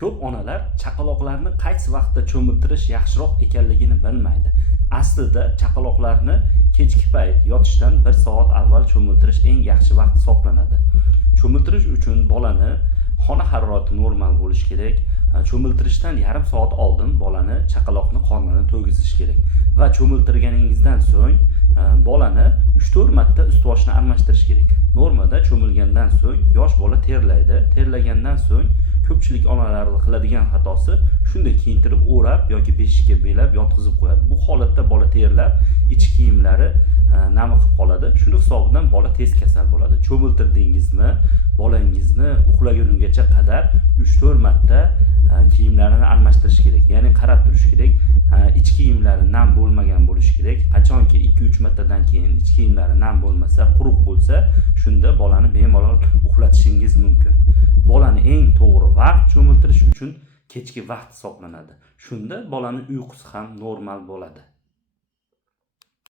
Ko'p onalar chaqaloqlarni qaysi vaqtda cho'miltirish yaxshiroq ekanligini bilmaydi. Aslida chaqaloqlarni kechki payt yotishdan 1 soat avval cho'miltirish eng yaxshi vaqt hisoblanadi. Cho'miltirish uchun bolani xona harorati normal bo'lishi kerak. Cho'miltirishdan yarim soat oldin bolani chaqaloqni qornini to'ygizish kerak va cho'miltirganingizdan so'ng bolani 3-4 marta ust-boshni almashtirish kerak. Normada cho'milgandan so'ng yosh bola terlaydi. Terlagandan so'ng ko'pchilik onalar qiladigan xatosi shunday kiyintirib o'rab yoki beshikka belab yotqizib qo'yadi. Bu holatda bola terlab, ich kiyimlari nami qilib qoladi. Shuning hisobidan bola tez kasal bo'ladi. Cho'miltirdingizmi, bolangizni uxlagunigacha qadar 3-4 marta kiyimlarini almashtirish kerak. Ya'ni qarab turish kerak. Ich kiyimlari nam bo'lmagan bo'lishi kerak. Qachonki 2-3 martadan keyin ich kiyimlari nam bo'lmasa, quruq bo'lsa, shunda bolani bemalol uxlatishingiz mumkin. Bolani eng to'g'ri vaqt cho'miltirish uchun kechki vaqt hisoblanadi. Shunda bolaning uyqusi ham normal bo'ladi.